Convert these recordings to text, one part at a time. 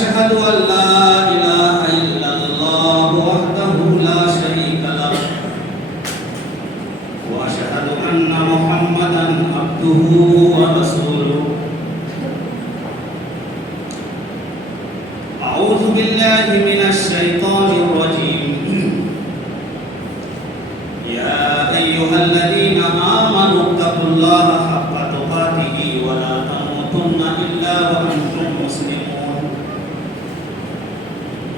أشهد أن لا إله إلا الله وحده لا شريك له وأشهد أن محمدا عبده ورسوله أعوذ بالله من الشيطان الرجيم يا أيها الذين آمنوا اتقوا الله حق تقاته ولا تموتن إلا وأنتم مسلمون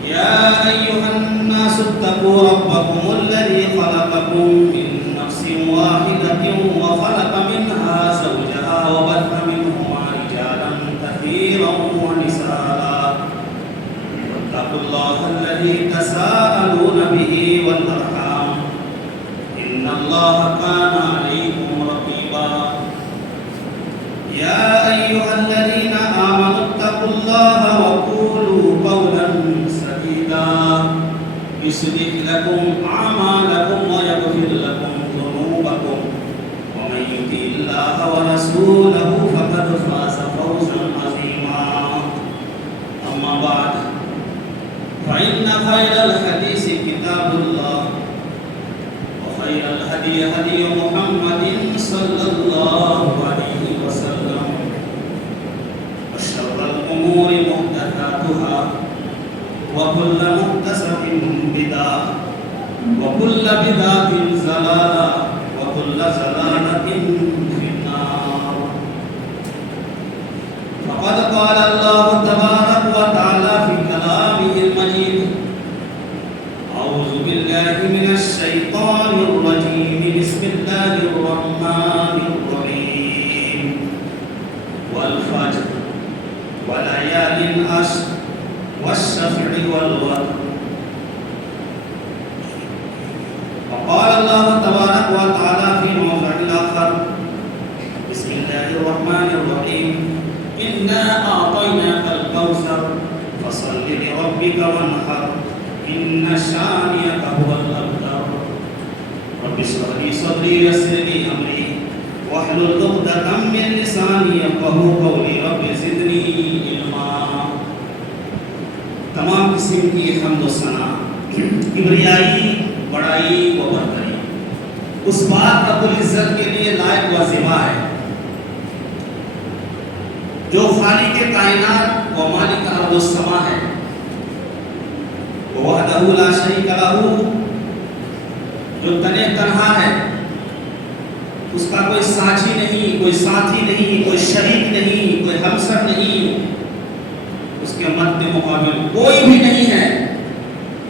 يا أيها الناس اتقوا ربكم الذي خلقكم من نفس واحدة وخلق منها زوجها وبث منهما رجالا كثيرا ونساء واتقوا الله الذي تساءلون به والأرحام إن الله كان عليكم رقيبا يا أيها الذين آمنوا اتقوا الله وقولوا قولا سديدا يصلح لكم أعمالكم ويغفر لكم ذنوبكم ومن يطع الله ورسوله فقد فاز فوزا عظيما أما بعد فإن خير الحديث كتاب الله وخير الهدي هدي محمد صلى الله عليه وسلم وشر الأمور محدثاتها وكل محدثة بدعة وكل بدعة ضلالة وكل ضلالة في النار فقد قال الله تبارك وتعالى في كلامه المجيد أعوذ بالله من الشيطان الرجيم بسم الله الرحمن الرحيم والفجر وليال عشر والشفع والوتر وقال الله تبارك وتعالى في موضع آخر بسم الله الرحمن الرحيم إنا أعطيناك الكوثر فصل لربك وانحر إن شانئك هو الأبتر رب اشرح لي صدري ويسر لي أمري واحلل عقدة من لساني يفقهوا قولي رب زدني علما تمام قسم کی حمد و ثنا کبریائی بڑائی و برتری اس بات رب العزت کے لیے لائق و ذمہ ہے جو خالق کائنات و مالک ارض السما ہے وحدہ لا شریک لہ جو تنہا ہے اس کا کوئی ساجی نہیں کوئی ساتھی نہیں کوئی شریک نہیں کوئی ہمسر نہیں اس کے مد مقابل کوئی بھی نہیں ہے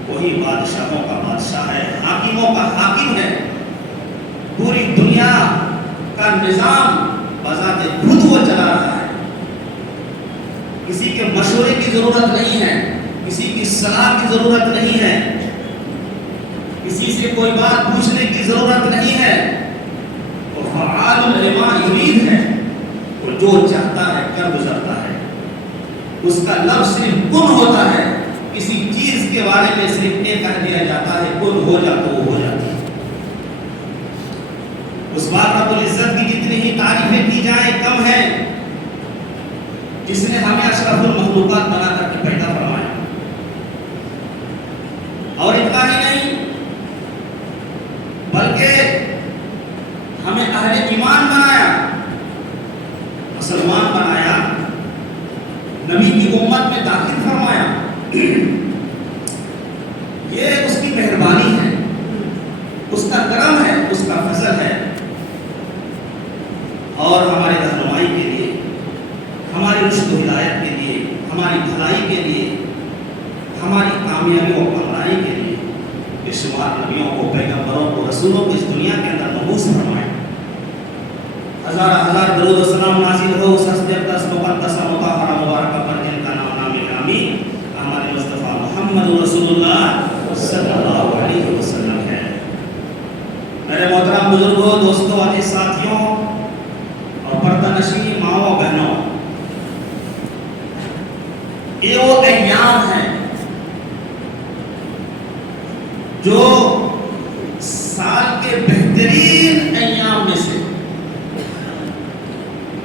وہی بادشاہوں کا بادشاہ ہے حاکموں کا حاکم ہے پوری دنیا کا نظام بذات خود وہ چلا رہا ہے کسی کے مشورے کی ضرورت نہیں ہے کسی کی صلاح کی ضرورت نہیں ہے کسی سے کوئی بات پوچھنے کی ضرورت نہیں ہے وہ فعال لما یرید ہے وہ جو چاہتا ہے کر گزرتا ہے اس کا لفظ صرف کن ہوتا ہے کسی چیز کے بارے میں صرف یہ کہہ دیا جاتا ہے کن ہو جا تو وہ ہو جاتا ہے اس بات رب العزت کی جتنی ہی تعریفیں کی جائیں کم ہے جس نے ہمیں اشرف المخلوقات بنا کر کے پیدا فرمایا اور اتنا ہی نہیں بلکہ ہمیں اہل ایمان بنایا مسلمان بنایا نبی کی امت میں داخل فرمایا یہ اس کی مہربانی ہے اس کا کرم ہے اس کا فضل ہے اور ہمارے رہنمائی کے لیے ہماری رشد و ہدایت کے لیے ہماری بھلائی کے لیے ہماری کامیابی و کمائی کے لیے بے شمار نبیوں کو پیغمبروں کو رسولوں کو اس دنیا کے اندر مبعوث فرمائے ہزار ہزار درود و سلام نازل ہو اس حسن اقدس مقدس مطہرہ مبارکہ پر جن کا نام نام گرامی ہمارے مصطفیٰ محمد رسول اللہ صلی اللہ علیہ وسلم ہے میرے محترم بزرگوں دوستوں عزیز ساتھیوں اور پردہ نشین ماؤں بہنوں یہ وہ ایام ہیں جو سال کے بہترین ایام میں سے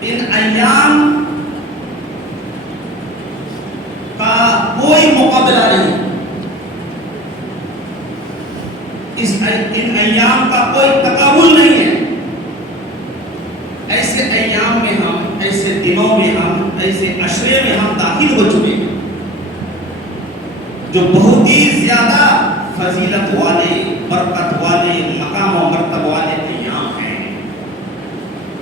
ان ایام کا ملا نہیں. ان ایام کا کوئی تقابل نہیں ہے. ایسے ایام میں ہم، ایسے دنوں میں ہم، ایسے عشرے میں ہم داخل ہو چکے ہیں جو بہت ہی زیادہ فضیلت والے، برکت والے، مقام و مرتبہ والے ایام ہیں.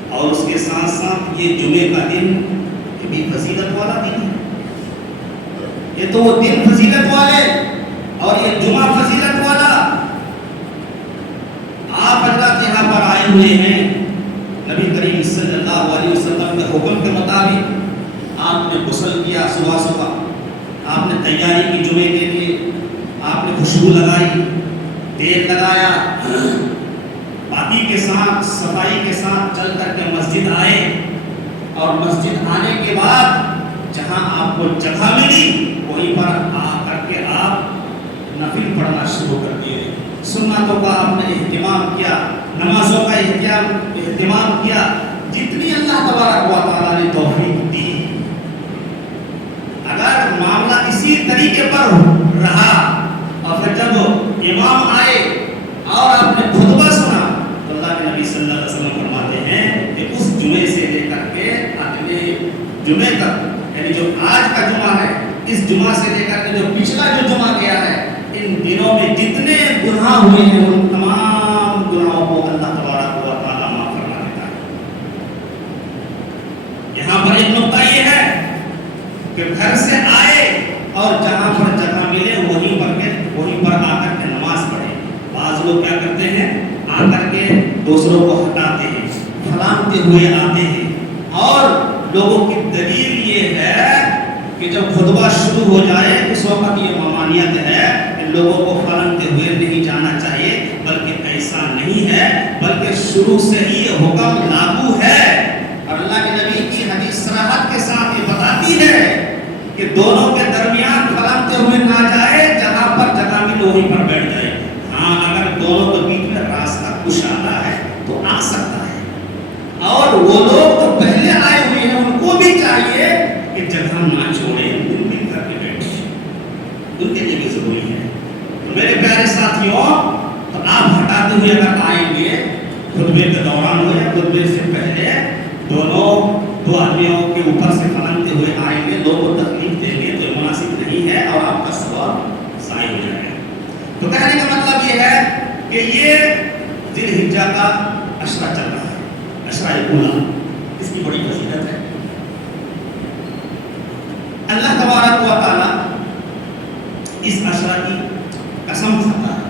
اور اس کے ساتھ ساتھ یہ جمعے کا دن یہ بھی فضیلت والا دن ہے. یہ تو وہ دن فضیلت والے اور یہ جمعہ فضیلت والا. آپ اللہ کے یہاں پر آئے ہوئے ہیں، نبی کریم صلی اللہ علیہ وسلم کے حکم کے مطابق آپ نے غسل کیا، صبح صبح آپ نے تیاری کی جمعے کے لیے، آپ نے خوشبو لگائی، تیل لگایا، پاکی کے ساتھ، صفائی کے ساتھ چل کر کے مسجد آئے. اور مسجد آنے کے بعد جہاں آپ کو جگہ ملی وہیں پر آ کر کے آپ نفل پڑھنا شروع کر دیے. سنتوں کا آپ نے اہتمام کیا، نمازوں کا اہتمام کیا جتنی اللہ تبارک و تعالیٰ نے توفیق دی. اگر معاملہ اسی طریقے پر رہا اور پھر جب امام آئے اور آپ نے خطبہ سنا تو اللہ کے نبی صلی اللہ علیہ وسلم فرماتے ہیں کہ اس جمعے سے لے کر کے اگلے جمعے تک، یعنی جو آج کا جمعہ ہے، اس جمعہ سے لے کر کے جو پچھلا جو جمعہ گیا ہے، ان دنوں میں جتنے گناہ ہوئے ہیں ان تمام گناہوں کو اللہ تبارک و تعالیٰ معاف فرما دیتا ہے. یہاں پر ایک نقطہ یہ ہے کہ گھر سے آئے اور جہاں پر جگہ ملے وہیں پر آ کر کے نماز پڑھے. بعض لوگ کیا کرتے ہیں، آ کر کے دوسروں کو ہٹاتے ہیں، پھلانتے ہوئے آتے ہیں. اور لوگوں کی دلیل یہ ہے کہ جب خطبہ شروع ہو جائے اس وقت یہ ممانعت ہے کہ لوگوں کو پھلانتے ہوئے نہیں جانا چاہیے، بلکہ ایسا نہیں ہے، بلکہ شروع سے ہی یہ حکم لاگو ہے. اور اللہ کے نبی کی حدیث صراحت کے ساتھ یہ بتاتی ہے کہ دونوں کے درمیان پھلانتے ہوئے نہ جائے، جہاں پر جگہ ملے وہیں پر بیٹھ جائے. ہاں اگر دونوں کے بیچ میں راستہ کشادہ ہے تو آ سکتا ہے. اور وہ لوگ تو پہلے آئے ہوئے ہیں ان کو بھی چاہیے کہ جگہ نہ چھوڑیں، مل کر کے بیٹھیں، ان کے لیے بھی ضروری ہے. تو میرے پیارے ساتھیوں، تو آپ ہٹاتے ہوئے اگر آئیں گے خطبے کے دوران ہو یا خطبے سے پہلے، دو آدمیوں کے اوپر سے پھلانتے ہوئے آئیں گے، لوگوں کو تکلیف دیں گے تو مناسب نہیں ہے اور آپ کا ثواب ضائع ہو جائے گا. تو کہنے کا مطلب یہ ہے کہ یہ ذی الحجہ کا عشرہ چل رہا ہے، عشرہ اولا، اس کی بڑی فضیلت ہے. اللہ تبارک و تعالیٰ اس عشرہ کی قسم کھاتا ہے.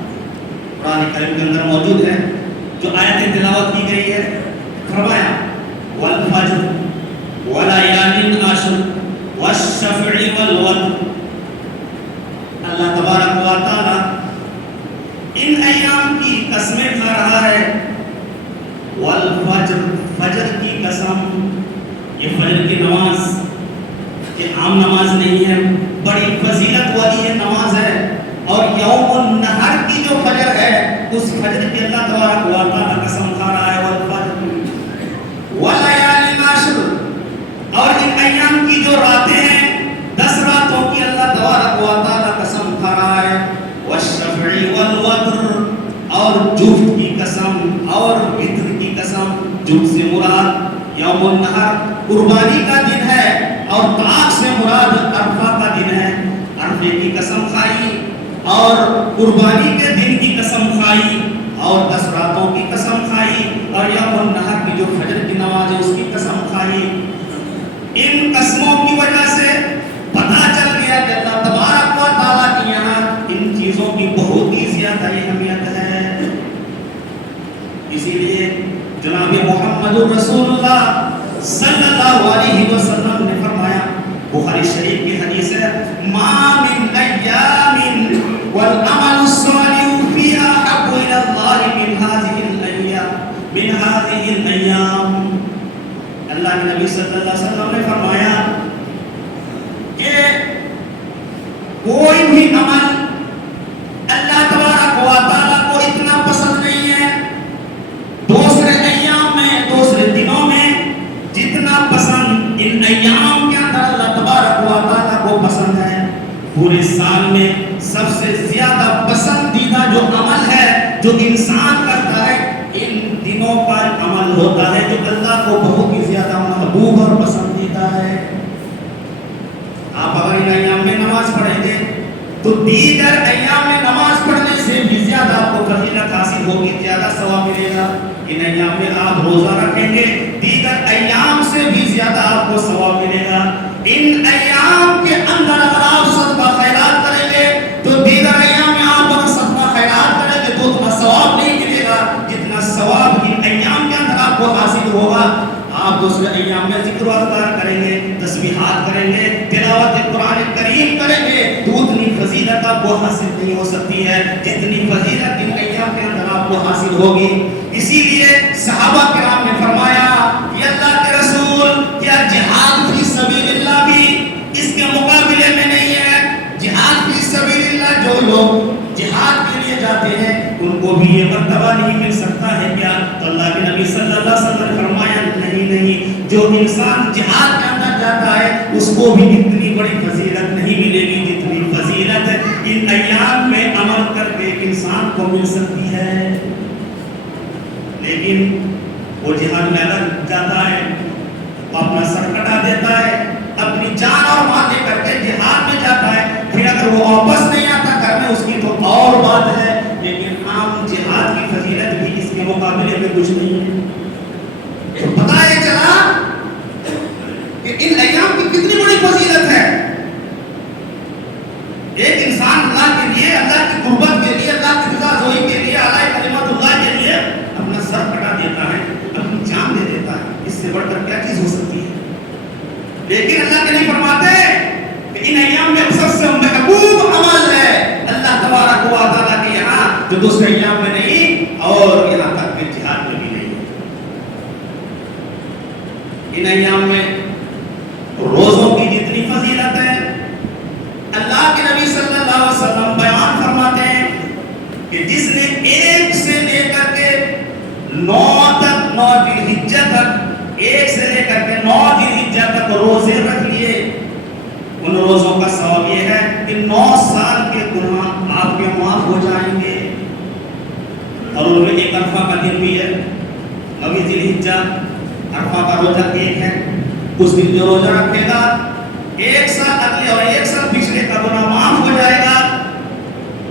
قرآن کریم کے اندر موجود ہے، جو آیت تلاوت کی گئی ہے. فرمایا والفجر وليال عشر والشفع والوتر. اللہ تبارک و تعالیٰ ان ایام کی قسمیں کھا رہا ہے. والفجر، فجر کی قسم. یہ فجر کی نماز یہ عام نماز نہیں ہے، بڑی فضیلت والی یہ نماز ہے. اور یوم النہر کی جو فجر ہے اس فجر کی اللہ تبارک و تعالیٰ قسم کھا رہا ہے. والفجر ولیال عشر، اور ان ایام کی جو راتیں ہیں 10 راتوں کی اللہ تبارک و تعالیٰ قسم کھا رہا ہے. والشفع والوتر، اور جفت کی قسم اور وتر کی قسم. جفت سے مراد یوم النہر قربانی کا دن ہے، اور طاق سے مراد عرفہ کا دن ہے. عرفے کی قسم کھائی اور قربانی کے دن کی قسم کھائی اور 10 راتوں کی قسم کھائی اور یوم النہر کی جو فجر کی نماز ہے اس کی قسم کھائی. ان قسموں کی وجہ سے پتہ چل گیا کہ اللہ تبارک و تعالیٰ کے یہاں ان چیزوں کی بہت ہی زیادہ اہمیت ہے. اسی لیے جناب محمد رسول اللہ صلی اللہ علیہ وسلم نے فرمایا، بخاری شریف کی حدیث ہے، ما من ایام والعمل الصالح فيها احب الى الله من هذه الايام. اللہ کے نبی صلی اللہ علیہ وسلم نے فرمایا کہ کوئی بھی عمل اللہ تبارک و تعالیٰ کو اتنا پسند نہیں ہے دوسرے ایام میں، دوسرے دنوں میں، جتنا پسند ان ایام کے اندر اللہ تبارک و تعالیٰ کو پسند ہے. پورے سال میں سب سے زیادہ پسندیدہ جو عمل ہے جو انسان کرتا ہے ان دنوں کا عمل ہوتا ہے جو اللہ کو بہت ہی زیادہ محبوب اور پسندیدہ ہے. آپ اگر ان ایام میں نماز پڑھیں گے تو دیگر ایام میں نماز پڑھنے سے بھی زیادہ آپ کو فضیلت حاصل ہوگی, زیادہ ثواب ملے گا. ان ایام میں آپ روزہ رکھیں گے دیگر ایام سے بھی زیادہ آپ کو ثواب ملے گا. ان ایام کے اندر اگر آپ صدقہ خیرات کریں گے تو دیگر ایام میں آپ اگر صدقہ خیرات کریں گے تو اتنا ثواب نہیں ملے گا جتنا ثواب ان ایام کے اندر آپ کو حاصل ہوگا. آپ دوسرے ایام میں ذکر و اذکار کریں گے, تسبیحات کریں گے, تلاوت قرآن کریم کریں گے تو اتنی فضیلت آپ کو حاصل نہیں ہو سکتی ہے جتنی فضیلت ان ایام کے اندر آپ کو حاصل ہوگی. اسی لیے صحابہ کرام نے فرمایا کہ اللہ کے رسول کیا جہاد فی سبیل اللہ بھی اس کے مقابلے میں نہیں ہے؟ جہاد فی سبیل اللہ جو لوگ جہاد کے لیے جاتے ہیں ان کو بھی یہ مرتبہ نہیں مل سکتا ہے کیا؟ تو اللہ کے نبی صلی اللہ علیہ وسلم نے فرمایا نہیں, جو انسان جہاد کے اندر جاتا ہے اس کو بھی اتنی بڑی فضیلت نہیں ملے گی جتنی فضیلت ان ایام میں عمل کر کے ایک انسان کو مل سکتی ہے. لیکن وہ جہاد میں اگر جاتا ہے وہ اپنا سر کٹا دیتا ہے, اپنی جان اور مال لے کر کے جہاد میں جاتا ہے, پھر اگر وہ واپس نہیں آتا گھر میں اس کی تو اور بات ہے. لیکن عام جہاد کی فضیلت بھی اس کے مقابلے میں کچھ نہیں ہے. تو پتہ یہ چلا کہ ان ایام کی کتنی بڑی فضیلت ہے. ایک انسان اللہ کے لیے, اللہ کی قربت کے لیے, اللہ کی رضا جوئی کے لیے, اعلی کلمت اللہ کے لیے اپنا سر کٹا دیتا ہے, اپنی جان دے دیتا ہے. اس سے بڑھ کر کیا چیز ہو سکتی ہے؟ لیکن اللہ کے نہیں فرماتے کہ ان ایام میں سب سے محبوب عمل ہے اللہ تبارک و تعالیٰ کے یہاں جو دوسرے ایام میں نہیں اور یہاں تک کہ جہاد میں بھی نہیں. ان ایام میں روزوں کی جتنی فضیلت ہے اللہ کے نبی صلی اللہ علیہ وسلم بیان فرماتے ہیں کہ جس نے 1 سے لے کر کے 9 تک, 9 ذی الحجہ تک, 1 سے لے کر کے 9 ذی الحجہ تک روزے رکھ لیے, ان روزوں کا ثواب یہ ہے کہ 9 سال کے گناہ آپ کے معاف ہو جائیں گے. اور ان میں ایک عرفہ کا دن بھی ہے, 9 ذی الحجہ, عرفہ کا روزہ 1 ہے. اس دن جو روزہ رکھے گا 1 سال اگلے اور 1 سال پچھلے کا گناہ معاف ہو جائے گا.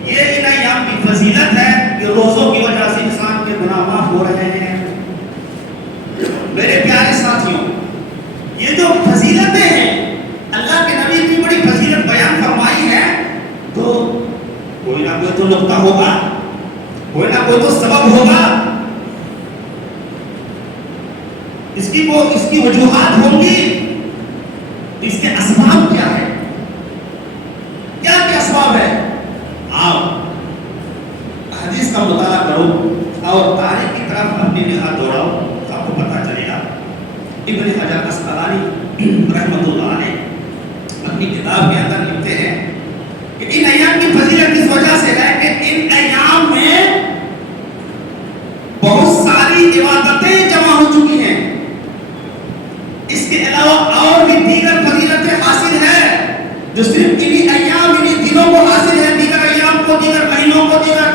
یہ ان ایام کی فضیلت ہے کہ روزوں کی وجہ سے انسان کے گناہ معاف ہو رہے ہیں. میرے پیارے ساتھیوں, یہ جو فضیلتیں ہیں اللہ کے نبی اتنی بڑی فضیلت بیان فرمائی ہے تو کوئی نہ کوئی تو نقطہ ہوگا, کوئی نہ کوئی تو سبب ہوگا. اس کی وجوہات ہوں گی. اس کے اسباب کیا ہے؟ کیا کیا اسباب ہے؟ آپ حدیث کا مطالعہ کرو اور تاریخ کی طرف اپنی نگاہ دوڑاؤ تو آپ کو پتہ چلے گا. ابن حجر اسقلانی رحمۃ اللہ علیہ اپنی کتاب کے اندر لکھتے ہیں کہ ان ایام کی فضیلت اس وجہ سے ہے کہ ان ایام میں بہت ساری عبادتیں جمع ہو چکی ہیں. اس کے علاوہ اور بھی دیگر فضیلتیں حاصل ہیں جو صرف انہی ایام, انہی دنوں کو حاصل ہے. دیگر ایام کو, دیگر مہینوں کو, دیگر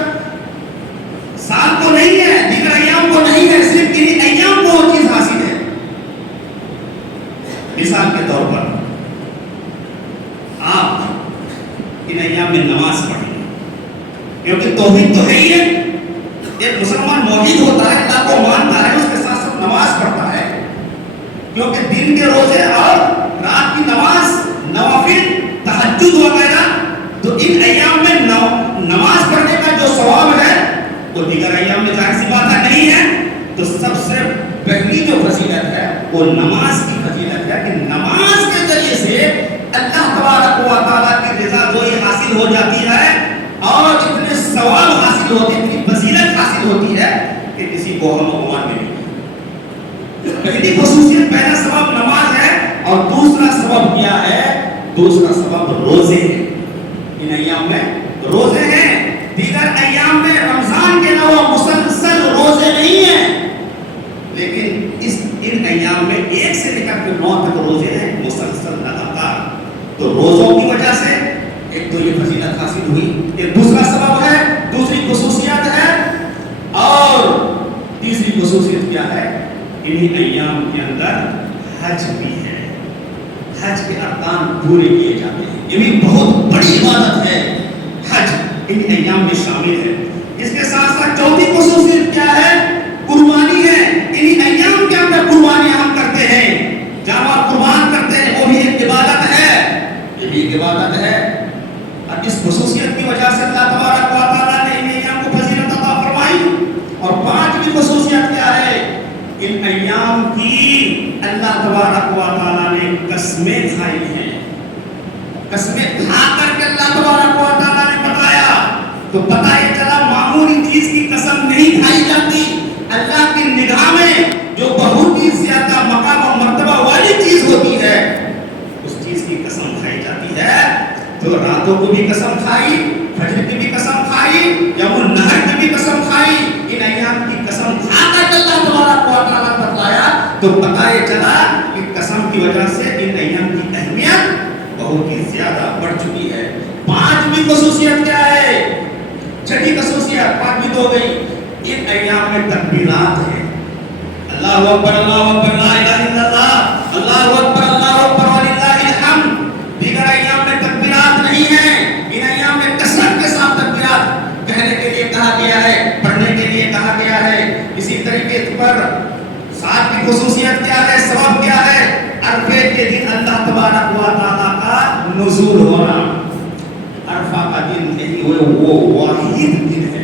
سال کو نہیں ہے, دیگر ایام کو نہیں ہے, صرف انہی ایام کو وہ چیز حاصل ہے. مثال کے طور پر آپ ان ایام میں نماز پڑھیں, کیونکہ توحید تو ہے ہی ہے. ایک مسلمان موحد ہوتا ہے, اللہ کو مانتا ہے, اس کے ساتھ ساتھ نماز پڑھتا ہے, کیونکہ دن کے روزے اور رات کی نماز, نوافل, تہجد وغیرہ, تو ان ایام میں نماز پڑھنے کا جو ثواب ہے وہ دیگر ایام میں ظاہر سی بات ہے نہیں ہے. تو سب سے پہلی جو فضیلت ہے وہ نماز کی فضیلت ہے کہ نماز کے ذریعے سے اللہ تبارک و تعالیٰ کی رضا جوئی حاصل ہو جاتی ہے اور اتنے ثواب حاصل ہوتے ہیں, اتنی فضیلت حاصل ہوتی ہے کہ کسی کو ہم عمان میں نہیں. پہلی خصوصیت, پہلا سبب نماز ہے اور دوسرا سبب کیا ہے؟ دوسرا سبب روزے ہیں. ان ایام میں روزے ہیں. دیگر ایام میں رمضان کے علاوہ مسلسل روزے نہیں ہیں, لیکن ان ایام میں 1 سے لے کر کے 9 تک روزے ہیں مسلسل لگاتار. تو روزوں کی وجہ سے ایک ایک تو یہ فضیلت حاصل ہوئی، ایک دوسرا سبب ہے، دوسری خصوصیت ہے، اور تیسری خصوصیت کیا ہے؟ انہی ایام کے اندر حج بھی ہے، حج کے ارکان پورے کیے جاتے ہیں، یہ بھی بہت بڑی عبادت ہے، حج ان ایام میں شامل ہے۔ اس کے ساتھ ساتھ چوتھی خصوصیت کیا ہے؟ قربانی ہے، انہی ایام کے اندر قربانی ہم کرتے ہیں، جانور قربان کرتے ہیں، وہ بھی ایک عبادت ہے، یہ بھی ایک عبادت ہے۔ اور اس خصوصیت کی وجہ سے اللہ تبارک و تعالیٰ نے ان ایام کو فضیلت عطا فرمائی۔ اور پانچویں خصوصیت کیا ہے؟ ان ایام کی اللہ تبارک و تعالیٰ نے قسمیں کھائی ہیں، قسمیں کھا کر کے اللہ تبارک و تعالیٰ نے بتایا، تو پتہ یہ چلا معمولی چیز کی قسم نہیں کھائی جاتی، اللہ کی نگاہ میں جو بہت ہی زیادہ مقام و مرتبہ والی چیز ہوتی ہے اس چیز کی قسم کھائی جاتی ہے۔ تو راتوں کو بھی قسم کھائی، فجر کی بھی قسم کھائی، یوم النحر کی بھی قسم کھائی، ان ایام کی قسم کھا کر اللہ تبارک و تعالیٰ نے بتلایا، تو پتہ یہ چلا کہ قسم کی وجہ سے ان ایام کی اہمیت بہت ہی زیادہ بڑھ چکی ہے۔ پانچویں خصوصیت کیا ہے؟ چھٹی خصوصیت، پانچویں تو ہو گئی، ان ایام میں تکبیرات ہیں، اللہ اکبر اللہ اکبر لا الہ الا اللہ، اللہ اکبر وللہ الحمد۔ دیگر ایام میں تکبیرات نہیں ہیں، ان ایام میں کثرت کے ساتھ تکبیرات کہنے کے لیے کہا گیا ہے، پڑھنے کے لیے کہا گیا ہے۔ اسی طریقے پر ساتویں خصوصیت کیا ہے، سبب کیا ہے؟ عرفے کے دن اللہ تبارک و تعالیٰ کا نزول ہونا، عرفہ کا دن نہیں وہ واحد دن ہے،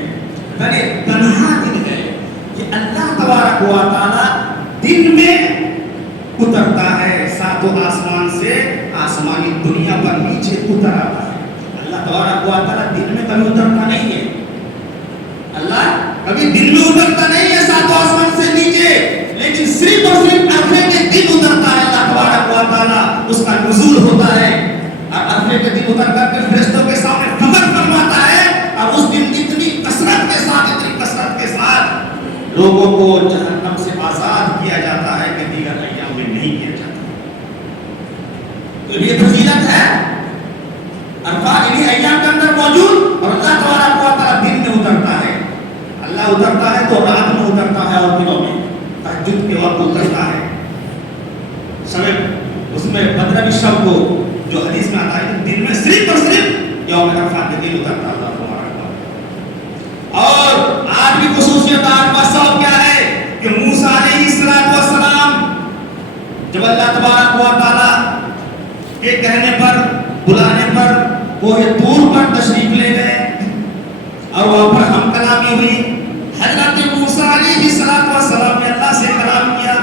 بڑے تنہا دن ہے کہ اللہ تبارک و تعالیٰ دن میں اترتا ہے، ساتوں آسمان سے آسمانی دنیا پر نیچے اتر آتا ہے۔ اللہ تبارک و تعالیٰ دن میں کبھی اترتا نہیں ہے، اللہ کبھی دن میں اترتا نہیں ہے ساتوں آسمان سے نیچے، لیکن صرف اور صرف عرفے کے دن اترتا ہے اللہ تبارک و تعالیٰ، اس کا نزول ہوتا ہے، اور عرفے کے دن اتر کر کے فرشتوں کے سامنے خبر فرماتا ہے، اور اس دن اتنی کثرت کے ساتھ لوگوں کو جہنم سے آزاد کیا جاتا ہے کہ دیگر ایام میں نہیں کیا جاتا۔ تو یہ فضیلت ہے، عرفہ انہی ایام کے اندر موجود، اور اللہ تبارک و تعالیٰ دن میں اترتا ہے، اللہ اترتا ہے تو رات میں اترتا ہے، اور دنوں میں تہجد کے وقت اترتا ہے، اس میں 15ویں شب کو جو حدیث میں آتا ہے دن میں صرف اور صرف یوم عرفہ کے دن اترتا ہے اللہ تبارک و تعالیٰ۔ اور آٹھویں خصوصیت، آٹھواں سبب کیا ہے کہ موسیٰ علیہ السلام جب اللہ تبارک و تعالیٰ کے کہنے پر، بلانے پر کوہ طور پر تشریف لے گئے، اور وہاں پر ہم کلامی ہوئی، حضرت موسیٰ علیہ السلام نے اللہ سے کلام کیا،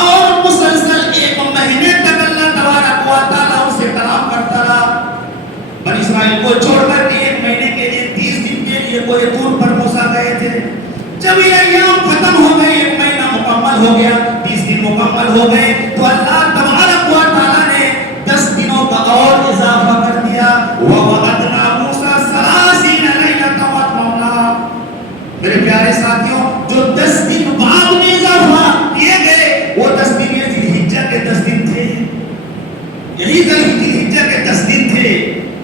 اور مسلسل ایک مہینے تک اللہ تبارک و تعالیٰ ان سے کلام کرتا رہا۔ بنی اسرائیل کو چھوڑ کر کے ایک مہینے کے لیے 30 دن کے لیے کوہ طور پر موسیٰ گئے تھے۔ جب یہ ایام ختم ہو گئے، ایک مہینہ مکمل ہو گیا، 30 دن مکمل ہو گئے، تو اللہ تبارک و تعالیٰ نے 10 دنوں کا اور اضافہ کر دیا، وَوَعَدْنَا مُوسَىٰ 30 لَيْلَةً وَأَتْمَمْنَاهَا۔ میرے پیارے ساتھیوں، جو 10 دن بعد میں اضافہ کیے گئے، وہ 10 دن یہ ذی الحجہ کے 10 دن تھے، یہی ذی الحجہ کے 10 دن تھے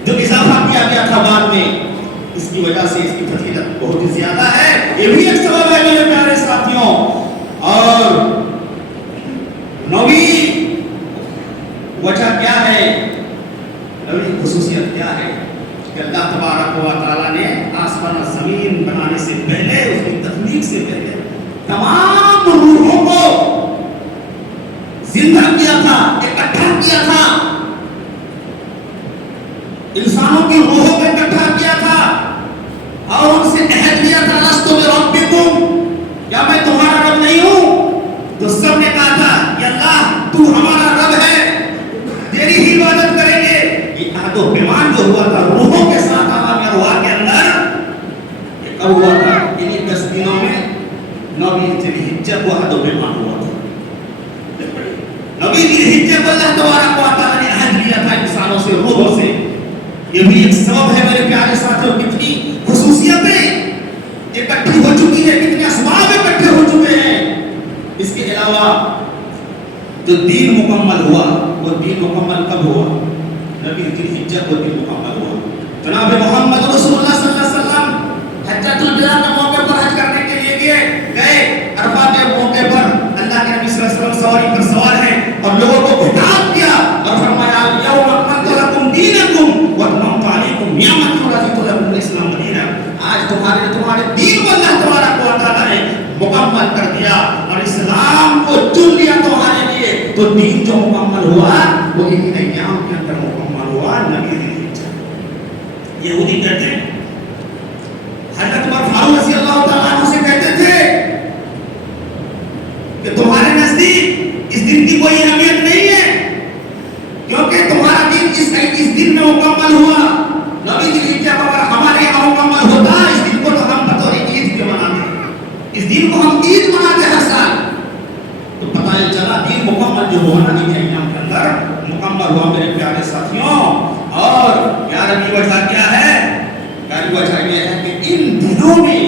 جو اضافہ کیا گیا تھا بعد میں۔ اس کی وجہ سے اس کی فضیلت بہت ہی زیادہ ہے، یہ بھی ایک سبب ہے میرے پیارے ساتھیوں۔ اور 9ویں وجہ کیا ہے، 9ویں خصوصیت کیا ہے کہ اللہ تبارک و تعالیٰ نے آسمان و زمین بنانے سے پہلے، اس کی تخلیق سے پہلے تمام روحوں کو زندہ کیا تھا، اکٹھا کیا تھا، انسانوں کی روحوں کو اکٹھا کیا تھا، اور ان سے عہد لیا تھا، لست بربکم، کیا میں تمہارا رب نہیں ہوں؟ تو سب نے کہا تھا کہ اللہ تو ہمارا رب ہے، تیری ہی عبادت کریں گے۔ یہ عہد و پیمان جو ہوا تھا روحوں کے ساتھ عالم ارواح کے اندر، یہ کب ہوا تھا؟ انہی 10 دنوں میں 9ویں ذی الحجہ کو عہد و پیمان ہوا تھا، 9ویں ذی الحجہ کو اللہ تبارک و تعالیٰ نے عہد لیا تھا انسانوں سے، روحوں سے۔ یہ بھی ایک سبب ہے میرے پیارے ساتھیوں، کتنی خصوصیتیں اکٹھی ہو چکی ہیں، کتنے اسباب اکٹھے ہو چکے ہیں۔ اس کے علاوہ جو دین مکمل ہوا، وہ دین مکمل کب ہوا؟ 9ویں ذی الحجہ کو دین مکمل ہوا۔ جناب محمد رسول اللہ صلی اللہ علیہ وسلم حجۃ الوداع کے موقع پر حج کرنے کے لیے گئے. عرفات کے موقع پر اللہ کے نبی صلی اللہ علیہ وسلم سواری پر سوار ہیں اور لوگوں کو خطاب کیا اور فرمایا یوم اکملت لکم دینکم واتممت علیکم نعمتی ورضیت لکم الاسلام دینا. آج تمہارے دین کو اللہ تبارک و تعالی نے مکمل کر دیا اور اسلام کو چن لیا تمہارے لیے. تو دین جو مکمل ہوا وہ انہی ایام کے اندر مکمل ہوا. نبی یہودی کہتے ہیں حضرت عمر فاروق رضی اللہ تعالیٰ عنہ سے کہتے تھے کہ تمہارے نزدیک اس دن کی کوئی اہمیت نہیں ہے کیونکہ تمہارا دین اس دن میں مکمل ہوا. نبی دن جب اگر ہمارے یہاں مکمل ہوتا اس دن کو تو ہم بطور عید کے مناتے, اس دن کو ہم عید مناتے ہر سال. تو پتہ چلا دین مکمل جو ہونا نہیں ہے ایام کے اندر مکمل ہوا میرے پیارے ساتھیوں. اور گیارہویں وجہ کیا ہے؟ گیارہویں وجہ یہ ہے کہ ان دنوں میں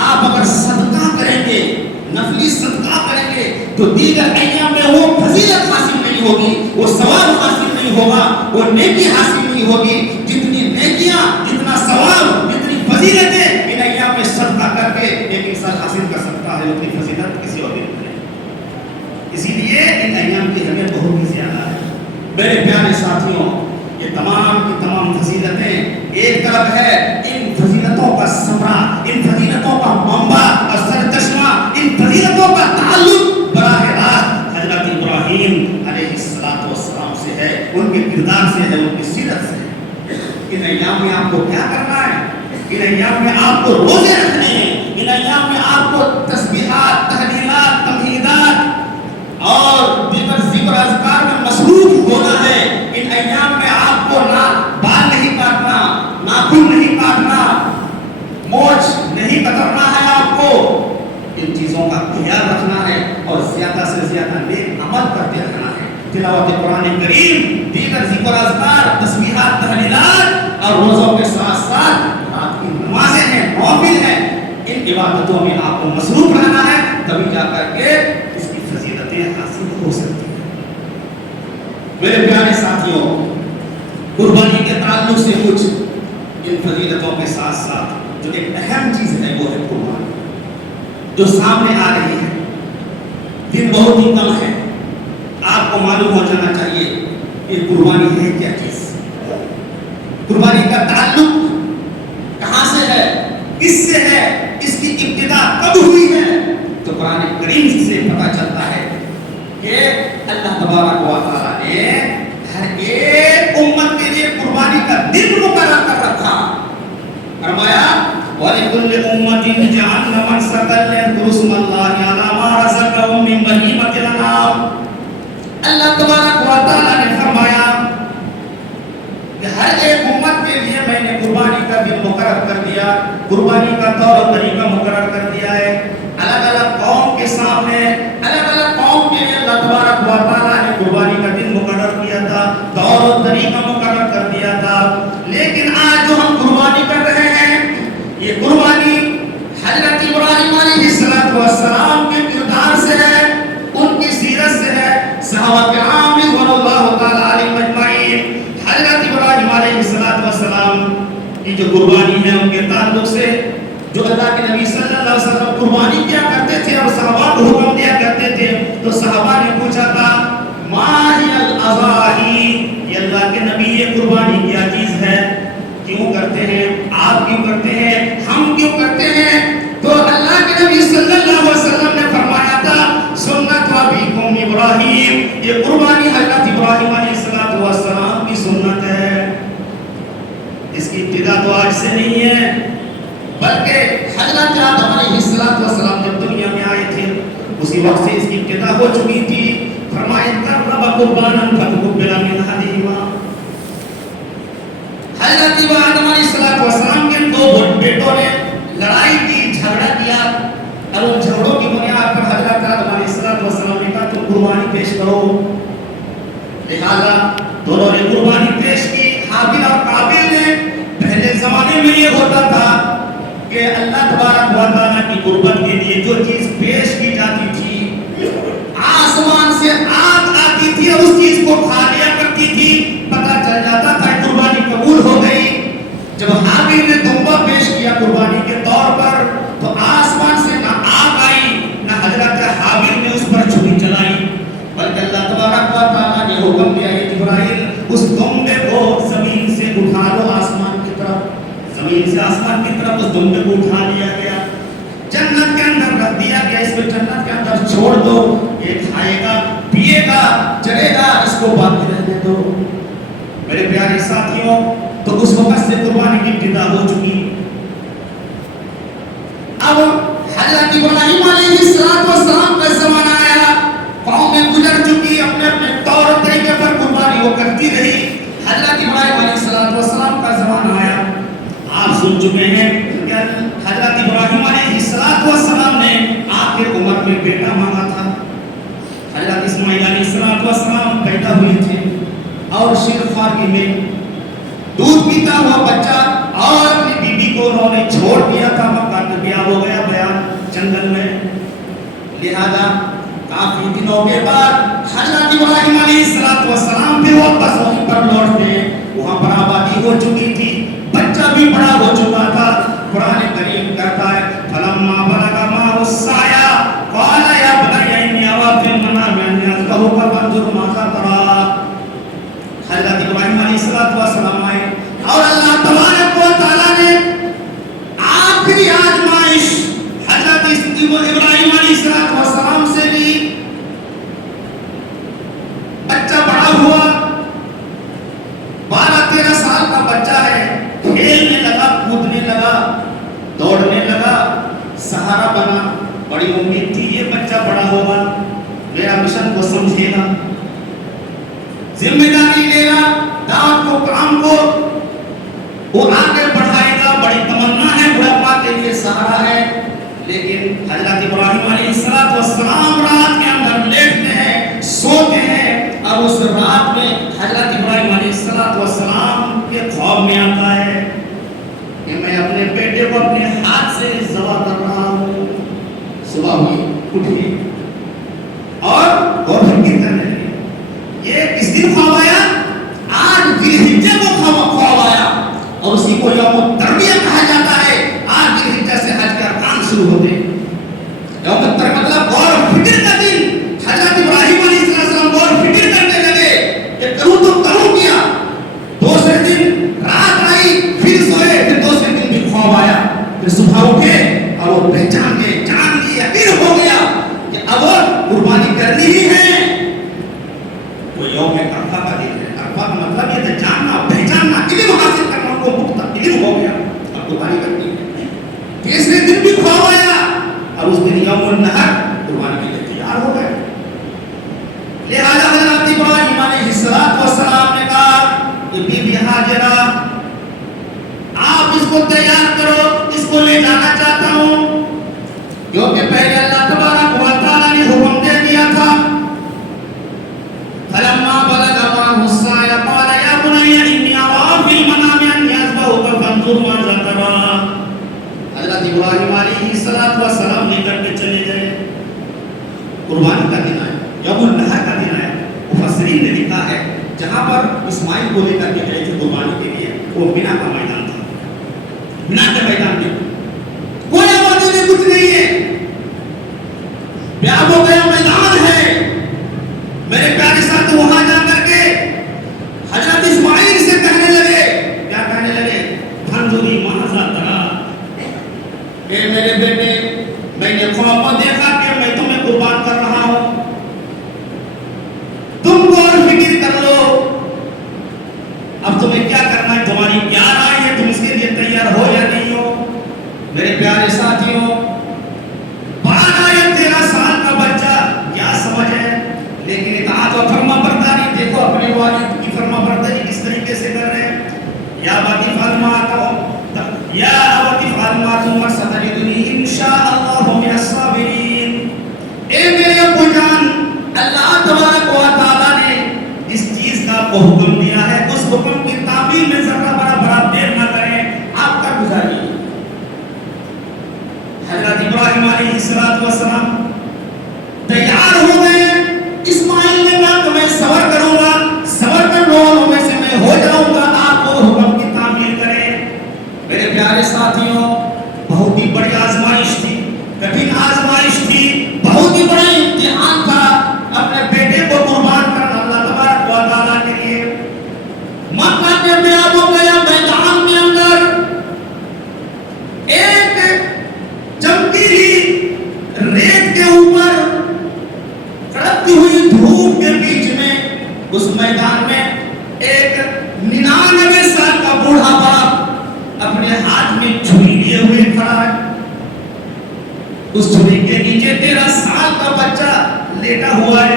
آپ اگر صدقہ کریں گے, نفلی صدقہ کریں گے تو دیگر ایام میں وہ فضیلت حاصل نہیں ہوگی, وہ ثواب حاصل نہیں ہوگا, وہ نیکی حاصل نہیں ہوگی. جتنی نیکیاں, جتنا ثواب, جتنی فضیلتیں ان ایام میں صدقہ کر کے ایک انسان حاصل کر سکتا ہے اتنی فضیلت کسی اور دن میں. اسی لیے ان ایام کی اہمیت بہت ہی زیادہ ہے. میرے پیارے ساتھیوں, یہ تمام کی تمام فضیلتیں ایک طرف ہے, ان فضیلتوں کا ثمرہ, ان فضیلتوں کا منبع اور سرچشمہ, ان فضیلتوں کا تعلق براہ راست حضرت ابراہیم علیہ السلام سے ہے, ان کے کردار سے ہے, ان کی سیرت سے ہے. ان ایام میں آپ کو کیا کرنا ہے؟ ان ایام میں آپ کو روزے رکھنے ہیں, ان ایام میں آپ کو تسبیحات, تحلیلات, تمہیدات اور دیگر ذکر اذکار میں مصروف ہونا ہے. ان ایام میں آپ کو نہ بال نہیں کاٹنا, ناخن نہیں کاٹنا, مونچھ نہیں کترنا ہے. آپ کو ان چیزوں کا خیال رکھنا ہے اور زیادہ سے زیادہ نیک عمل کرتے رہنا ہے. تلاوت قرآن کریم, دیگر ذکر اذکار, تسبیحات, تحلیلات اور روزوں کے ساتھ ساتھ رات کی نمازیں ہیں, نوافل ہیں, ان عبادتوں میں آپ کو مصروف رہنا ہے. تبھی جا کر کے اس کی فضیلتیں حاصل ہو سکتی ہیں. میرے پیارے ساتھیوں, قربانی کے تعلق سے کچھ ان فضیلتوں کے ساتھ ساتھ جو ایک اہم چیز ہے وہ ہے قربانی, جو سامنے آ رہی ہے. دن بہت ہی کم ہے, آپ کو معلوم ہو جانا چاہیے کہ قربانی ہے کیا چیز. قربانی کا تعلق کہاں سے ہے, کس سے ہے, اس کی ابتدا کب ہوئی ہے؟ تو قرآن کریم سے پتہ چلتا ہے کہ اللہ تبارک و تعالی نے ہر ایک امت کے لیے قربانی کا دن مقرر کر رکھا. فرمایا وَلِكُلِّ أُمَّةٍ جَعَلْنَا مَنسَكًا لِيَذْكُرُوا اسْمَ اللَّهِ عَلَىٰ مَا رَزَقَهُم مِّن بَهِيمَةِ الْأَنْعَامِ. اللہ تبارک و تعالی نے فرمایا کہ ہر ایک امت کے لیے میں نے قربانی کا دن مقرر کر دیا, قربانی کا طور و طریقہ مقرر کر دیا ہے. الگ الگ قوم کے سامنے, الگ الگ قوم کے لیے اللہ تبارک و تعالی نے قربانی کا دن مقرر کیا تھا, طور و طریقہ مقرر کر دیا تھا. لیکن آج جو ہم قربانی کر رہے ہیں, یہ قربانی حضرت ابراہیم علیہ السلام کے کردار سے ہے, ان کی سیرت سے ہے. صحابہ کرام رضوان اللہ تعالی علیہم اجمعین حضرت ابراہیم علیہ السلام کی جو قربانی ہے ان کے تعلق سے, جو اللہ کے نبی صلی اللہ علیہ وسلم قربانی کیا کرتے تھے اور صحابہ کو حکم دیا کرتے تھے, تو صحابہ نے پوچھا تھا ما ہی الاضاحی, یہ اللہ کے نبی یہ قربانی کیا چیز ہے, کیوں کرتے ہیں, آپ کیوں کرتے ہیں, ہم کیوں کرتے ہیں؟ تو اللہ کے نبی صلی اللہ علیہ وسلم نے فرمایا تھا سنت ابیکم ابراہیم, یہ قربانی حضرت ابراہیم علیہ السلام کی سنت ہے. اس کی ابتدا تو آج سے نہیں ہے, بلکہ حضرت آدم علیہ السلام جب دنیا میں آئے تھے اسی وقت سے اس کی ابتدا ہو چکی تھی. فرمایا قرب قربانا فتقبل من احدہما, حضرت آدم علیہ السلام کے دو بیٹوں نے لڑائی کی, جھگڑا کیا, اور ان جھگڑوں کی بنیاد پر حضرت آدم علیہ السلام نے کہا تم قربانی پیش کرو. لہذا دونوں نے قربانی پیش کی. حابیل اور قابیل نے, پہلے زمانے میں یہ ہوتا تھا کہ اللہ تبارک و تعالیٰ کی قربت کے لیے جو چیز پیش کی جاتی تھی آسمان سے آگ آتی تھی اور اس چیز کو کھا لیا کرتی تھی, پتہ چل جاتا تھا قربانی قبول ہو گئی. جب اس دمبے کو زمین سے اٹھا لو آسمان کی طرف، زمین سے آسمان کی طرف اس دمبے کو اٹھا لیا گیا، جنت کے اندر رکھ دیا گیا، اس کو جنت کے اندر چھوڑ دو، یہ کھائے گا پیے گا چلے گا، اس کو باقی رہنے دو۔ میرے پیارے ساتھیوں، تو اس وقت سے قربانی کی ابتدا ہو چکی۔ اب حضرت ابراہیم علیہ السلام کا زمانہ آیا، قومیں گزر چکی، اپنے اپنے طور طریقے پر قربانی وہ کرتی رہی۔ حضرت ابراہیم علیہ السلام کا زمانہ آیا، آپ سن چکے ہیں کہ حضرت ابراہیم علیہ السلام نے آخر عمر میں بیٹا مانگا تھا۔ حضرت اسماعیل علیہ السلام پیدا ہوئے تھے اور شیرخواری میں دودھ پیتا ہوا بچہ اور اپنی بیوی کو انہوں نے چھوڑ دیا تھا، مکہ میں بیاہ ہو گیا، بیان جنگل میں۔ لہذا کافی دنوں کے بعد حضرت ابراہیم علیہ السلام پھر واپس وہیں پر لوٹتے ہیں، وہاں پر آبادی ہو چکی تھی، بچہ بھی بڑا ہو چکا تھا۔ قرآن کریم کہتا ہے فلما بلغ معه السعي قال يا بني إني أرى في المنام أني أذبحك فانظر ماذا ترى۔ حضرت ابراہیم علیہ السلام آئے اور اللہ تبارک و تعالیٰ نے آخری آزمائش حضرت ابراہیم علیہ السلام سے لی۔ بچہ بڑا ہوا، 12-13 سال کا بچہ ہے، کھیلنے لگا، کودنے لگا، دوڑنے لگا، سہارا بنا۔ بڑی امید تھی یہ بچہ بڑا ہوگا، میرا مشن کو سمجھے گا، ذمہ داری لے گا، دعوت کو کام کو وہ آگے بڑھائے گا، بڑی تمنا ہے، بڑھاپا کے لیے سہارا ہے۔ لیکن حضرت ابراہیم علیہ السلام رات کے اندر لیٹتے ہیں، سوتے ہیں، اب اس رات میں حضرت ابراہیم علیہ السلام کے خواب میں آتا ہے کہ میں اپنے بیٹے کو اپنے ہاتھ سے ذبح کر رہا ہوں۔ صبح ہوئی، اٹھیے اور غور فکر کرنے لگے۔ یہ کس دن خواب آیا؟ آج ذوالحجہ کو خواب آیا، اور اسی کو یوم الترویہ کہا جاتا ہے۔ آج ذوالحجہ سے حج کے ارکان شروع ہوتے ہیں۔ یوم الترویہ مطلب غور و فکر کا دن۔ حضرت ابراہیم علیہ السلام غور و فکر کرنے لگے کہ کروں تو کروں کیا۔ دوسرے دن رات آئی، پھر سوئے، پھر دوسرے دن بھی خواب آیا، پھر صبح اٹھے اور وہ پہچان گئے، جان گئے، یقین ہو گیا کہ اب قربانی کرنی ہی ہے۔ وہ یوم عرفہ کا دن ہے۔ عرفہ کا مطلب یہ تھا جاننا، پہچاننا، علم حاصل کرنا، ان کو پختہ علم ہو گیا، اب قربانی کرنی ہے۔ تیسرے دن بھی خواب آیا، اب اس دن یوم النحر، قربانی کے لیے تیار ہو گئے۔ لہذا حضرت ابراہیم علیہ السلام نے کہا کہ بی بی ہاجرہ آپ اس کو تیار کرو، اس کو لے جانا چاہتا ہوں، کیونکہ پہلے اللہ تبارک و تعالیٰ نے حکم دے دیا تھا۔ فلما بلغ معه السعي قال يا بني إني أرى في المنام أني أذبحك فانظر ماذا ترى۔ حضرت ابراہیم علیہ السلام لے کر کے چلے گئے۔ قربانی کا دن آیا، یوم النحر کا دن آیا۔ مفسرین نے لکھا ہے جہاں پر اسماعیل کو لے کر کے گئے تھے قربانی کے لیے، وہ مینا کا میدان تھا۔ مینا کے میدان میں کوئی آبادی نہیں، کچھ نہیں ہے، بیاب ہو گیا میدان ہے۔ میرے پیارے ساتھ وہاں جا کر کے حضرت اسماعیل سے کہنے لگے، کیا کہنے لگے؟ فانظری ماذا تری، اے میرے بیٹے، میں نے خواب میں دیکھا کہ میں تمہیں قربان کر رہا ہوں، تم غور فکر کر لو، اب تمہیں کیا کرنا ہے، تمہاری کیا رائے ہے، تم اس کے لیے تیار ہو یا نہیں ہو؟ میرے پیارے ساتھیوں، 12-13 سال کا بچہ کیا سمجھ ہے، لیکن اطاعت و فرما برداری، دیکھو اپنے والد کی فرما برداری کس طریقے سے کر رہے ہیں۔ یا باقی فالمات یا ابتی فالمات ستجدنی انشاءاللہ من الصابرین۔ اے میرے ابو جان، اللہ تبارک و تعالیٰ نے جس چیز کا کو حکم دیا ہے، اس حکم کی تعمیل میں ذرا برابر دیر نہ کریں، آپ کا گزاریے۔ حضرت ابراہیم علیہ السلام تیار ہو گئے۔ اسماعیل نے کہا کہ میں صبر کروں گا، صبر کر لوگوں میں سے میں ہو جاؤں گا، آپ وہ حکم کی تعمیل کریں۔ میرے پیارے ساتھیوں، بہت ہی بڑی آزمائش تھی، کٹھن آزمائش تھی، بہت ہی بڑا امتحان تھا، اپنے بیٹے کو قربان کرنا اللہ تبارک و تعالیٰ کے لیے۔ 99 سال کا بوڑھا باپ اپنے ہاتھ میں چھری لیے ہوئے کھڑا ہے. اس چھری کے نیچے 13 سال کا بچہ لیٹا ہوا ہے.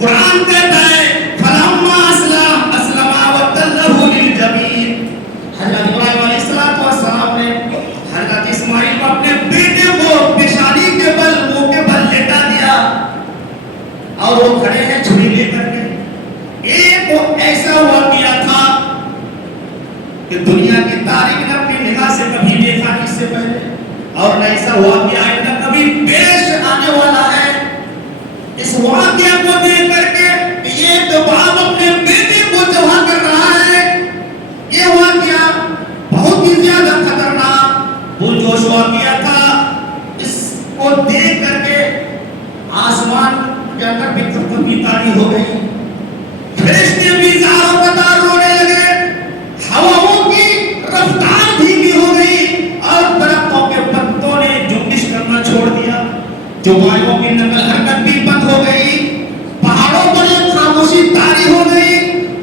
قرآن کہتا ہے فلما اسلم وتلہ للجبین. حضرت ابراہیم علیہ السلام نے حضرت اسماعیل کو اپنے بیٹے کو پیشانی کے بل منہ کے بل لیٹا دیا اور وہ کھڑے ہیں چھری لے کر کے. ایک وہ ایسا واقعہ تھا کہ دنیا کی تاریخ نے اپنی نگاہ سے کبھی دیکھا اس سے پہلے, اور نہ ایسا واقعہ آئندہ کبھی پیش آنے والا ہے. اس واقعہ کو دیکھ کر کے یہ باپ اپنے بیٹے کو ذبح کر رہا ہے. یہ واقعہ بہت ہی زیادہ خطرناک پرجوش واقعہ تھا. اس کو دیکھ کر کے آسمان کے اندر بھی تھپکی تاری ہو گئی, فرشتے بھی زاروں قطار رونے لگے, ہواؤں کی رفتار دھیمی ہو گئی اور درختوں کے پتوں نے جنبش کرنا چھوڑ دیا. چوپایوں کی نقل حرکت بھی بند ہو گئی, پہاڑوں پر ایک خاموشی طاری ہو گئی,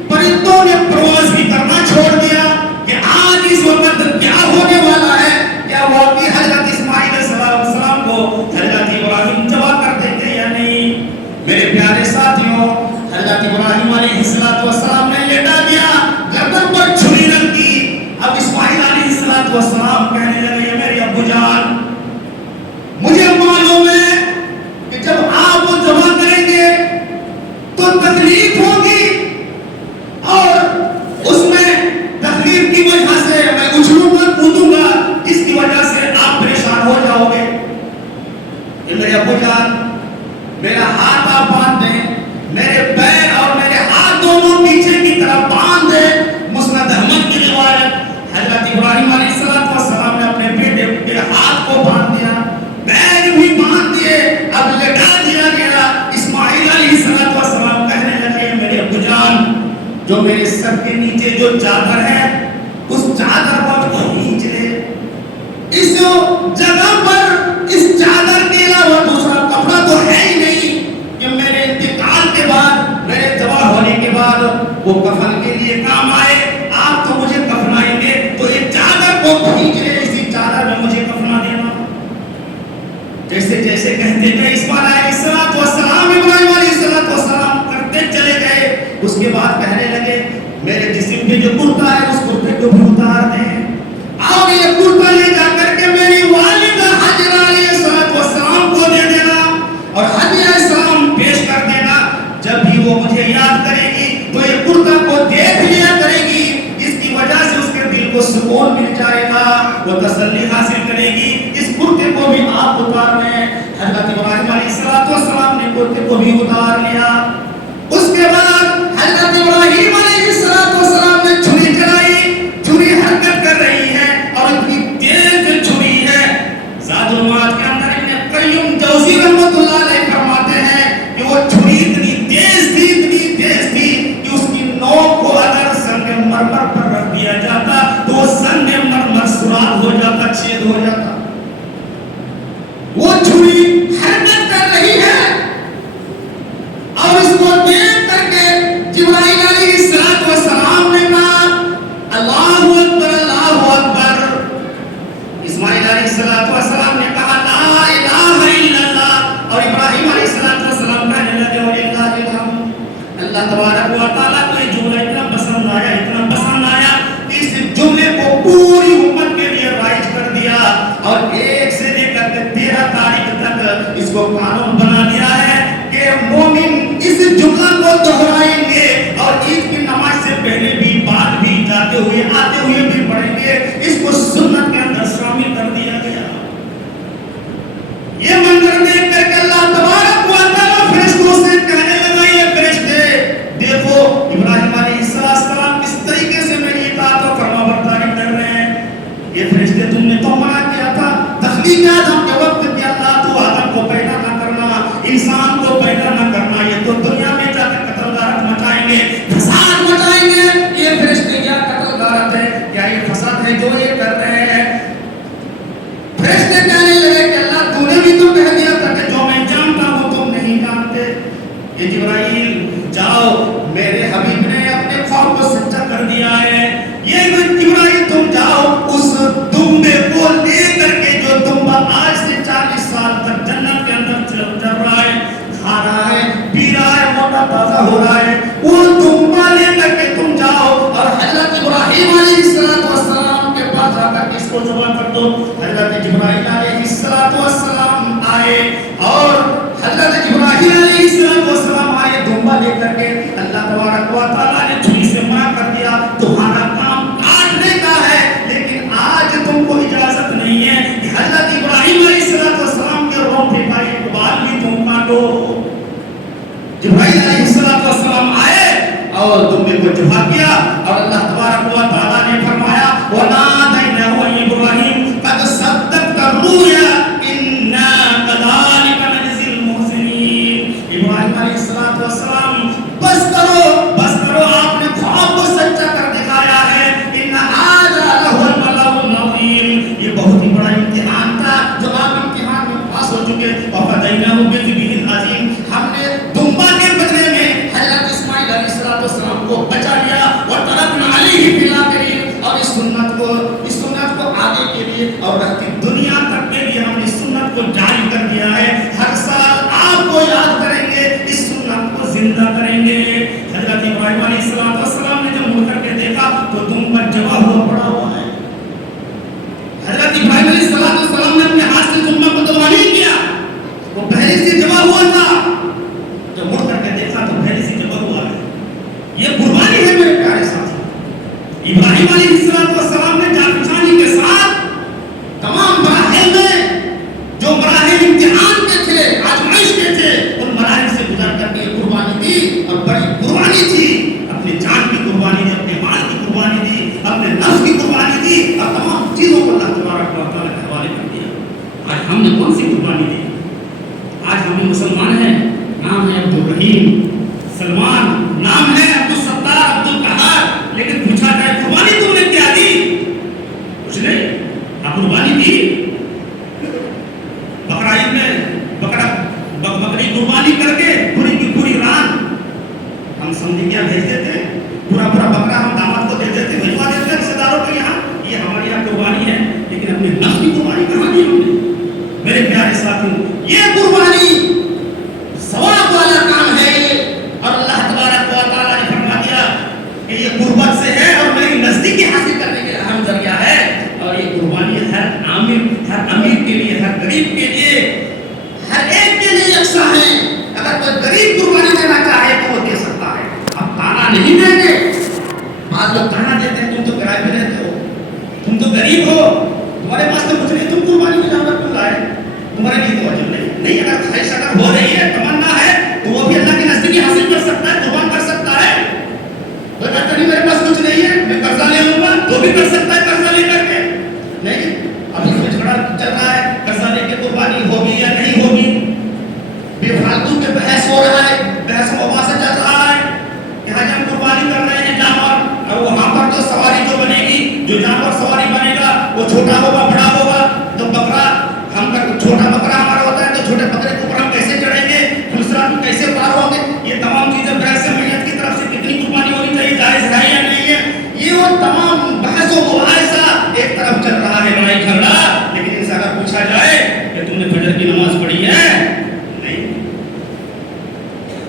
پرندوں نے پرواز بھی کرنا چھوڑ دیا کہ آج اس وقت کیا ہونے والا ہے. کیا واقعی حضرت اسماعیل علیہ السلام کو حضرت ابراہیم ذبح کر دیں گے یا نہیں؟ میرے پیارے ساتھیوں, حضرت ابراہیم علیہ السلام نے لیٹا دیا, گردن پر چھری رکھ دی. اب اسماعیل علیہ السلام کہنے لگے میرے ابو جان, مجھے معلوم ہے کہ جب آپ وہ ذبح کریں گے تو تکلیف ہوگی, اور اس میں تکلیف کی وجہ سے میں اچھلوں گا کودوں گا, جس کی وجہ سے آپ پریشان ہو جاؤ گے. میرے ابو جان, میرا ہاتھ آپ باندھ دیں, میرے پیر اور میرے ہاتھ دونوں پیچھے کی طرف باندھ دیں. مسند احمد کی روایت, حضرت ابراہیم علیہ السلام نے اپنے بیٹے کے ہاتھ کو باندھ دیا, پیر بھی باندھ دیے, اب لٹا دیا گیا. اسماعیل علیہ السلام کہنے لگے میرے ابو جان, جو میرے سر کے نیچے جو چادر ہے اس چادر کو کھینچ لے. اس جگہ پر اس چادر کے علاوہ دوسرا کپڑا تو ہے ہی نہیں کہ میرے انتقال کے بعد, میرے ذبح ہونے کے بعد وہ کفن کے لیے کام آئے. آپ تو مجھے کفنائیں گے تو ایک چادر کو کھینچ لے, اسی چادر میں مجھے کفنا دینا. جیسے جیسے کہتے گئے اسماعیل علیہ السلام ابراہیم علیہ السلام کرتے چلے گئے. اس کے بعد کہنے لگے میرے جسم کے جو کرتا ہے اس کرتے کو بھی اتار دیں, اور یہ کرتا لے جا کر کے میری والدہ حجرہ علیہ السلام کو دے دینا اور حجرہ علیہ السلام پیش کر دینا. جب بھی وہ مجھے یاد کرے گی تو یہ کرتا کو دیکھ لیا کرے گی, جس کی وجہ سے اس کے دل کو سکون مل جائے گا, وہ تسلی حاصل کرے گی. اس کرتے کو بھی آپ اتار لیں. حضرت ابراہیم علیہ السلام نے کرتے کو بھی اتار لیا. اس کے بعد حضرت ابراہیم علیہ السلام نے چھری چلائی. چھری حرکت کر رہی ہے اور اتنی تیز چھری ہے, زاد المعاد کے اندر ابن قیم جوزی رحمۃ اللہ علیہ فرماتے ہیں کہ وہ چھری اتنی تیز تھی کہ اس کی نوک کو اگر سنگ مرمر پر رکھ دیا جاتا تو وہ سنگ مرمر سوراخ ہو جاتا, چھید ہو جاتا. وہ چھری حرکت کر رہی ہے اور اس کو دیکھ کر کے جبرائیل علیہ السلام نے کہا اللہ اکبر اللہ اکبر. اسماعیل علیہ السلام نے کہا لا الہ الا اللہ, اور ابراہیم علیہ السلام کہنے لگے وللہ الحمد. اللہ تبارک و تعالیٰ کو یہ جملہ اتنا پسند آیا کہ اس جملے کو پوری امت کے لیے رائج کر دیا, اور 1 سے لے کر 13 تاریخ تک اس کو قانون بنا دیا ہے کہ مومن اس جملہ کو دہرائیں گے اور عید کی نماز سے پہلے بھی, بعد بھی, جاتے ہوئے آتے ہوئے بھی پڑھیں گے. اس کو سنت کے اندر شامل کر دیا گیا. یہ منظر دیکھ کر کے اللہ تبارک و تعالیٰ فرشتوں سے کہنے لگا یہ فرشتے دیکھو ابراہیم علیہ السلام کس طریقے سے میری اطاعت و فرما برداری کر رہے ہیں. یہ فرشتے تم نے تو منع کیا تھا تخلیق آدم کے وقت کہ اللہ تو آدم کو پیدا نہ کرنا, انسان کو پیدا نہ کرنا, یہ تو دنیا میں جا کر قتل غارت مچائیں گے, فساد مچائیں گے. یہ فرشتے کیا قتل غارت ہے, کیا یہ فساد ہے جو یہ کر رہے ہیں؟ فرشتے کہنے لگے کہ اللہ تو نے بھی تو کہہ دیا تھا کہ جو میں جانتا ہوں تم نہیں جانتے. یہ جبرائیل جاؤ, میرے حبیب نے اپنے خواب کو سچا کر دیا ذبح کیا اور اللہ تبارک و تعالیٰ نے فرمایا وَنَادَيْنَاهُ أَن إِبْرَاهِيمُ قَدْ صَدَّقْتَ الرُّؤْيَا إِنَّا كَذَلِكَ نَجْزِي الْمُحْسِنِينَ۔ ابراہیم علیہ السلام بس کرو آپ نے خواب کو سچا کر دکھایا ہے۔ إِنَّ هَذَا لَهُوَ الْبَلَاءُ الْعَظِيمُ، یہ بہت ہی بڑا امتحان تھا جو آپ امتحان میں پاس ہو چکے۔ وَفَدَيْنَاهُ بِذِبْحٍ عَظِيمٍ، ہم نے دمبا کے بدلے میں حضرت اسماعیل علیہ السلام کو بچا لیا۔ وَتَرَكْنَا عَلَيْهِ فِي الْآخِرِينَ، اور اس سنت کو آگے کے لیے اور رہتی دنیا تک کے لیے ہم نے اس سنت کو جاری کر دیا ہے۔ ہر سال آپ کو یاد کریں گے، اس سنت کو زندہ کریں گے۔ حضرت ابراہیم علیہ السلام نے جب مڑ کر کے دیکھا تو دمبا جمع ہوا پڑا ہوا ہے۔ حضرت ابراہیم علیہ السلام نے اپنے ہاتھ سے دمبا کو دبا نہیں کیا، وہ پہلے سے جمع ہوا تھا۔ جب مڑ کر کے دیکھا تو پہلے سے جمع ہوا ہے۔ یہ قربانی ہے میرے پیارے ساتھی۔ ابراہیم علیہ السلام نے جانبداری کے ساتھ تمام مراحل میں جو مراحل امتحان کے تھے، آزمائش کے تھے، ان مراحل سے گزر کر کے قربانی دی، اور بڑی قربانی تھی۔ اپنی جان کی قربانی دی، اپنے مال کی قربانی دی، اپنے نفس کی قربانی دی، اور تمام چیزوں کو اللہ تبارک و تعالیٰ کے حوالے کر دیا۔ آج ہم نے کون سی قربانی دی؟ آج ہم مسلمان ہیں، نام ہے عبدالرحیم، سلمان، نام ہے عبدالستار، عبدالقہار، لیکن پوچھا جائے قربانی تم نے کیا دی؟ کچھ نہیں۔ آپ قربانی دی بقرہ عید میں بکری قربانی کر کے پوری کی پوری رات ہم سمجھیاں بھیج دیتے ہیں، پورا بکرا ہم داماد کو دے دیتے، بھجوا دیتے ہیں رشتے داروں کے یہاں، یہ ہمارے یہاں قربانی ہے۔ لیکن اپنے نفس کی قربانی کہاں دی ہم نے؟ میرے پیارے ساتھیوں، یہ قربانی ثواب والا کام ہے یہ، اور اللہ تبارک و تعالیٰ نے فرما دیا کہ یہ قربت سے ہے اور میری نزدیکی حاصل کرنے کے اہم ذریعہ ہے۔ اور یہ قربانی ہر امیر کے لیے، ہر غریب کے لیے، ہر ایک کے لیے یکساں ہے۔ اگر کوئی غریب قربانی دینا چاہے تو وہ دے سکتا ہے۔ اب تانا نہیں دیں گے، بعض لوگ تانا دیتے ہیں، تم تو کرائے پہ رہتے ہو، تم تو غریب ہو، تمہارے پاس تو کچھ نہیں، تم قربانی میں جانور کیوں لائے؟ تمہارے لیے تو وجب نہیں۔ اگر خواہش اگر ہو رہی ہے، تمنا ہے، تو وہ بھی اللہ کی نزدیکی حاصل کر سکتا ہے، قربان کر سکتا ہے۔ وہ کہتا نہیں میرے پاس کچھ نہیں ہے، میں قرضہ لے لوں گا، تو بھی کر سکتا ہے قرضہ لے کر کے۔ نہیں، اب اس میں جھگڑا چل رہا ہے، قرضہ لے کے قربانی ہوگی یا نہیں ہوگی، بے فالتو کے بحث ہو رہا ہے، بحث وبا سے چل رہا ہے کہ ہاں ہم قربانی کر رہے ہیں جانور، اور وہاں پر تو سواری جو بنے گی، جو جانور سواری بنے گا وہ چھوٹا ہوگا بڑا ہوگا، تو بکرا ہم چھوٹا بکرا ہمارا ہوتا ہے تو چھوٹے بکرے کے اوپر ہم کیسے چڑھیں گے، دوسرا ہم کیسے پار ہوں گے؟ یہ تمام چیزیں بحث میت کی طرف سے کتنی قربانی ہونی چاہیے، جائز ہے یا نہیں ہے، یہ وہ تمام بحث و مباحثہ ایک طرف چل رہا ہے، لڑائی جھگڑا۔ لیکن ان سے اگر پوچھا جائے کہ تم نے فجر کی نماز پڑھی ہے؟ نہیں۔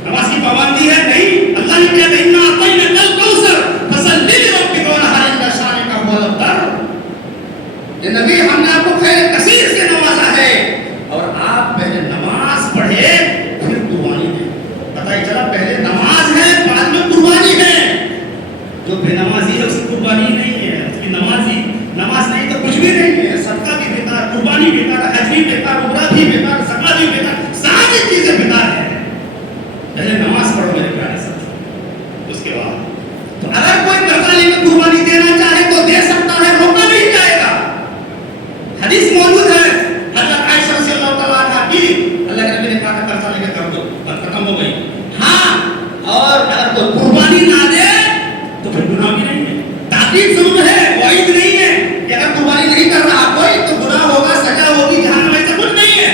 نماز کی پابندی ہے؟ نہیں۔ اللہ نے کہا اِنَّا أَعْطَيْنَاكَ الْكَوْثَرَ فَصَلِّ لِرَبِّكَ وَانْحَرْ إِنَّ شَانِئَكَ هُوَ الْأَبْتَرُ۔ کہ نبی ہم نے آپ کو خیر کثیر سے نوازا ہے، اور آپ پہلے نماز پڑھے پھر قربانی دیں۔ پتہ ہی چلا پہلے نماز ہے بعد میں قربانی ہے۔ جو بے نمازی ہے اس کی قربانی نہیں ہے، اس کی نماز نہیں تو کچھ بھی نہیں ہے، صدقہ بھی بیکار، قربانی بیکار، حج بھی بیکار، عمرہ بھی بیکار، زکات بھی بیکار، ساری چیزیں بیکار ہیں۔ پہلے نماز پڑھو میرے پیارے ساتھی، اس کے بعد تو اگر کوئی قرضہ لے کر قربانی دینا چاہے تو دے سکتا ہے، روکا نہیں جائے گا۔ حدیث موجود ہے حضرت عائشہ رضی اللہ تعالیٰ عنہا کی، اللہ کے نبی نے کہا کہ قرضہ لے کے کر دو، بات ختم ہو گئی۔ ہاں، اور اگر کوئی قربانی نہ دے تو پھر گناہ بھی نہیں ہے، تاکید ضرور ہے، وعید نہیں ہے کہ اگر قربانی نہیں کر رہا کوئی تو گناہ ہوگا، سزا ہوگی، جہنم، ایسا کچھ نہیں ہے۔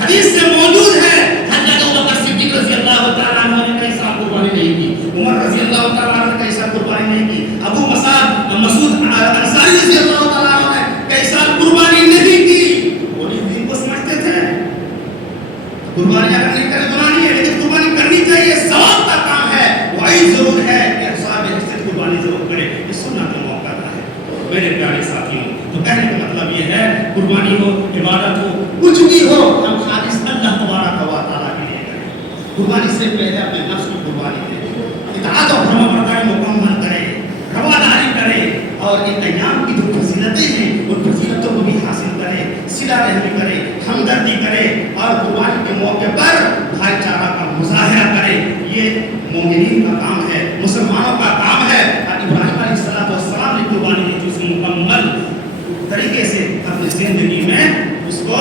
حدیث سے موجود ہے حضرت ابوبکر صدیق رضی اللہ تعالیٰ عنہ نے کئی سال قربانی نہیں کی، عمر رضی اللہ تعالیٰ عنہ نے کئی سال قربانی نہیں کی، ابو مسعود انصاری رضی اللہ تعالیٰ عنہ نے کئی سال قربانی نہیں کی۔ وہ اس دین کو سمجھتے تھے قربانی اگر نہیں کرے گناہ نہیں ہے، لیکن قربانی کرنی چاہیے، ثواب کا کام ہے، وعید ضرور ہے کہ صاحب حیثیت قربانی ضرور کرے، یہ سنت کا موقع ہے۔ میرے پیارے ساتھیوں، تو کہنے کا مطلب یہ ہے قربانی ہو، عبادت ہو، کچھ بھی ہو، ہم خالص اللہ تبارک و تعالیٰ کے لیے کریں۔ قربانی سے پہلے اپنے نفس کی قربانی دیں، اطاعت اور فرمانبرداری مکمل کریں، رواداری کریں، اور ان ایام کی جو فضیلتیں ہیں ان فضیلتوں کو بھی حاصل کریں، صلہ رحمی کریں، ہمدردی کریں، اور قربانی کے موقع پر بھائی چارہ کا مظاہرہ کریں۔ یہ مومنین کا کام ہے، مسلمانوں کا کام ہے، اپنی زندگی میں اس کو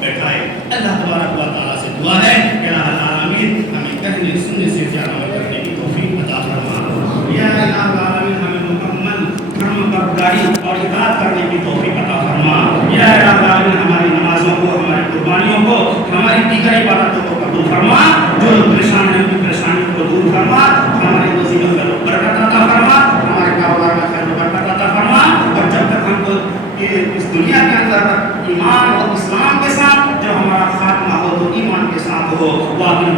بیٹھائے. اللہ تبارک و تعالیٰ سے دعا ہے کہ الہ العالمین ہمیں کہنے سننے سے زیادہ عمل کرنے کی توفیق عطا فرما. یا الہ العالمین ہمیں مکمل فرمانبرداری اور اطاعت کرنے کی توفیق عطا فرما. یا الہ العالمین ہماری نمازوں کو، ہماری قربانیوں کو، ہماری دیگر عبادتوں کو قبول فرما. جو پریشان ہیں ان کی پریشانیوں کو دور فرما. ہمارے روزی میں خیر و برکت عطا فرما. ہمارے کاروبار میں خیر و برکت عطا فرما. اور جب تک ہم کو اس دنیا کے اندر ایمان اور اسلام کے ساتھ جب ہمارا خاتمہ ہو تو ایمان کے ساتھ ہو. واقعی